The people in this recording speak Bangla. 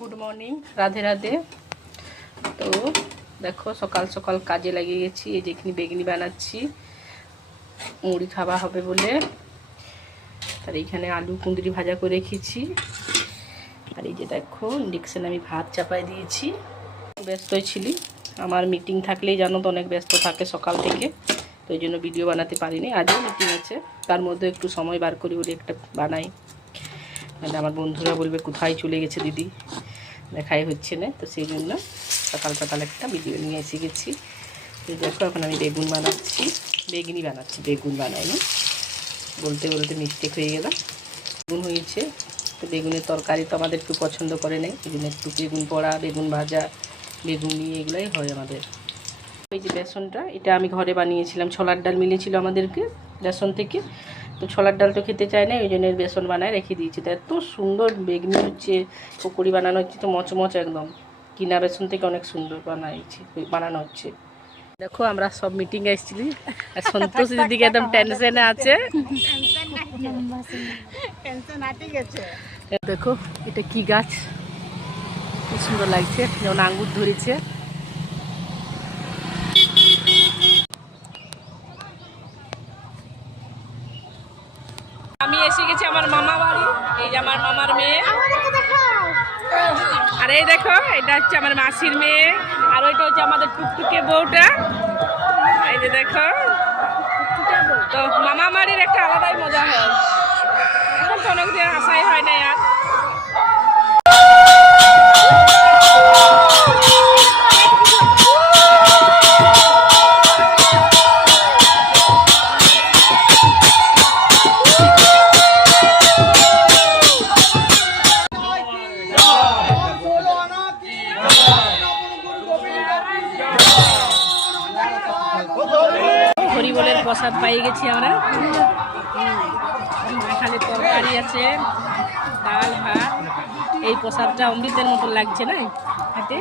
Good morning, Radhe Radhe. তো দেখো সকাল সকাল কাজে লাগিয়ে গেছি। এই যেখানে বেগনি বানাচ্ছি মুড়ি খাওয়া হবে বলে। আর এইখানে আলু কুঁদরি ভাজা করে রেখেছি। আর এই যে দেখো ইন্ডাকশানে আমি ভাত চাপাই দিয়েছি। ব্যস্তই ছিলি, আমার মিটিং থাকলেই জানো তো অনেক ব্যস্ত থাকে সকাল থেকে, তো এই জন্য ভিডিও বানাতে পারিনি। আজও মিটিং আছে, তার মধ্যে একটু সময় বার করি বলে একটা বানাই, মানে আমার বন্ধুরা বলবে কোথায় চলে গেছে দিদি, দেখাই হচ্ছে না। তো সেই জন্য সকাল সকাল একটা ভিডিও নিয়ে এসে গেছি। তো দেখো এখন আমি বেগুন বানাচ্ছি, বেগুনি বানাচ্ছি, বেগুন বানাইনি, বলতে বলতে মিস্টেক হয়ে গেল। বেগুন হয়েছে, তো বেগুনের তরকারি তো আমাদের একটু পছন্দ করে নেই, এই জন্য একটু বেগুন পোড়া, বেগুন ভাজা, বেগুনি এগুলাই হয় আমাদের। এই যে বেসনটা, এটা আমি ঘরে বানিয়েছিলাম, ছোলার ডাল মিলিয়েছিল আমাদেরকে বেসন থেকে। তো ছোলার ডাল তো খেতে চায় না, ওই জন্য বেসন বানায় রেখে দিয়েছি। তো এত সুন্দর বেগনি হচ্ছে, পকোড়ি বানানো হচ্ছে, তো মচমচ একদম, কিনা বেসন থেকে অনেক সুন্দর বানানো হচ্ছে। দেখো আমরা সব মিটিংয়ে এসেছিলি, আর সন্তোষ দিদিকে একদম টেনশনে আছে। দেখো এটা কি গাছ, খুব সুন্দর লাগছে, যেমন আঙ্গুর ধরেছে। আমি এসে গেছি আমার মামা বাড়ি। এই যে আমার মামার মেয়ে, আর এই দেখো এটা হচ্ছে আমার মাসির মেয়ে, আর ওইটা হচ্ছে আমাদের টুকটুকে বউটা। এই যে দেখো, তো মামা বাড়ির একটা আলাদাই মজা হয়, এখন তো অনেকদিন আশাই হয় না আর। হরিবলের প্রসাদ পাই গেছি আমরা। এখানে তরকারি আছে, ডাল ভাত। এই প্রসাদটা অমৃতের মতো লাগছে না হাতে।